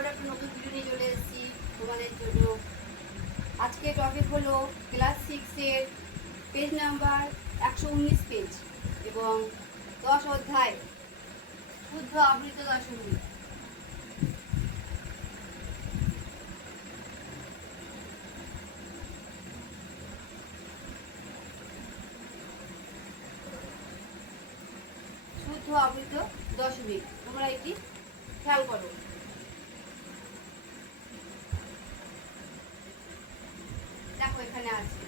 আবার একটা নতুন ভিডিও নিয়ে চলে এসেছি তোমাদের জন্য। আজকে টপিক হলো ক্লাস 6-এর পেজ নাম্বার 119 পেজ এবং 10 অধ্যায় শুদ্ধ আবৃত দশমিক। শুদ্ধ আবৃত দশমিক তোমরা এটি খেয়াল করো। দেখো এখানে আছে,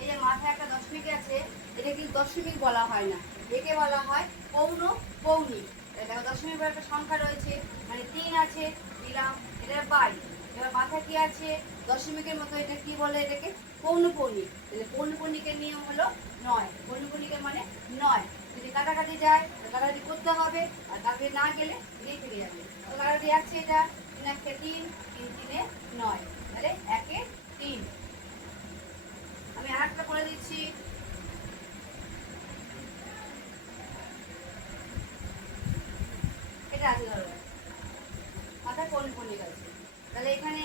এই যে মাথায় একটা দশমিক আছে, এটা কিন্তু দশমিক বলা হয় না, একে বলা হয় পৌন পৌনিক। দেখো দশমিক বলে একটা সংখ্যা রয়েছে, মানে 3 আছে দিলাম, এটা বাই। এবার মাথায় কি আছে দশমিকের মতো, এটা কি বলে, এটাকে পৌনপৌনিক। তাহলে পৌনপৌনিকের নিয়ম হলো 9। পৌনপৌনিকের মানে 9। যদি কাটাকাটি যায় কাটাকাটি করতে হবে, আর কাটাকাটি না গেলে এটাই থেকে যাবে। তো কাটাকাটি যাচ্ছে, এটা 3 1 3, 3 3 9, তাহলে 1 3। আমি আরেকটা করে দিচ্ছি, এটা আছে ধরো মাথায় পৌনপৌনিক আছে, তাহলে এখানে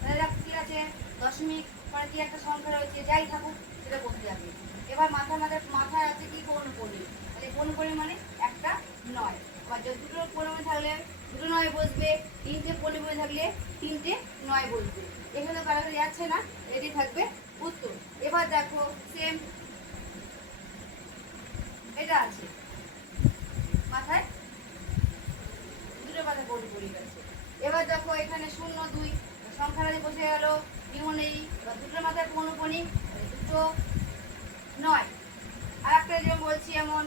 তাহলে কি আছে দশমিক মানে কি একটা সংখ্যা রয়েছে, যাই থাকুক সেটা বসে যাবে। এবার মাথায় আছে কি পৌনপৌনিক, তাহলে পৌনপৌনিক মানে একটা 9। আবার দুটো পৌনপৌনিক থাকলে দুটো 9 বসবে, 3টে পৌনপৌনিক থাকলে 3টে 9 বসবে। এখানে কাটাকাটি যাচ্ছে না, এটি থাকবে উত্তর। এবার দেখো সেম এটা আছে মাথায়, দুটো মাথায় পৌনপৌনিক আছে। এবার দেখো এখানে 0 2 সংখ্যাটা বসে গেল, নিয়ম নেই। এবার দুটোর মাথায় পৌনপৌনিক, দুটো 9। আর একটা যেমন বলছি, এমন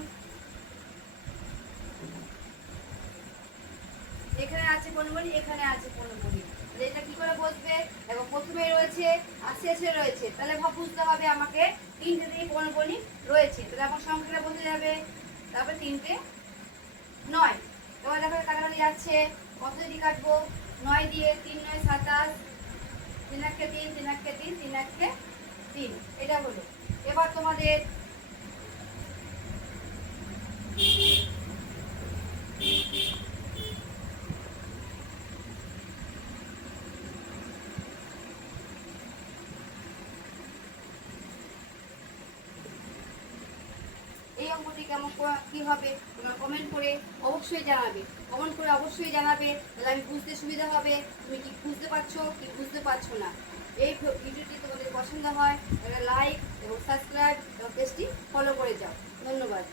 এখানে আছে পৌনপৌনিক, এখানে আছে পৌনপৌনিক, তাহলে এটা কি করে বসবে? দেখো প্রথমে রয়েছে আর শেষে রয়েছে, তাহলে বুঝতে হবে আমাকে 3টে দিয়ে পৌনপৌনিক রয়েছে, তাহলে আমার সংখ্যাটা বসে যাবে। তারপরে 3টে 9। এবার দেখো কাটাকাটি যাচ্ছে, কত দিয়ে কাটবো? 9 দিয়ে, 3 9 27, 3 1 3, 3 1 3, 3 1 3, এটা হলো। এবার তোমাদের এই অঙ্কটি কেমন কি হবে তোমরা কমেন্ট করে অবশ্যই জানাবে। কমেন্ট করে অবশ্যই জানাবে, তাহলে আমি বুঝতে সুবিধা হবে তুমি কি বুঝতে পারছো কি বুঝতে পারছো না। এই ভিডিওটি তোমাদের পছন্দ হয় তাহলে লাইক এবং সাবস্ক্রাইব এবং পেজটি ফলো করে যাও। ধন্যবাদ।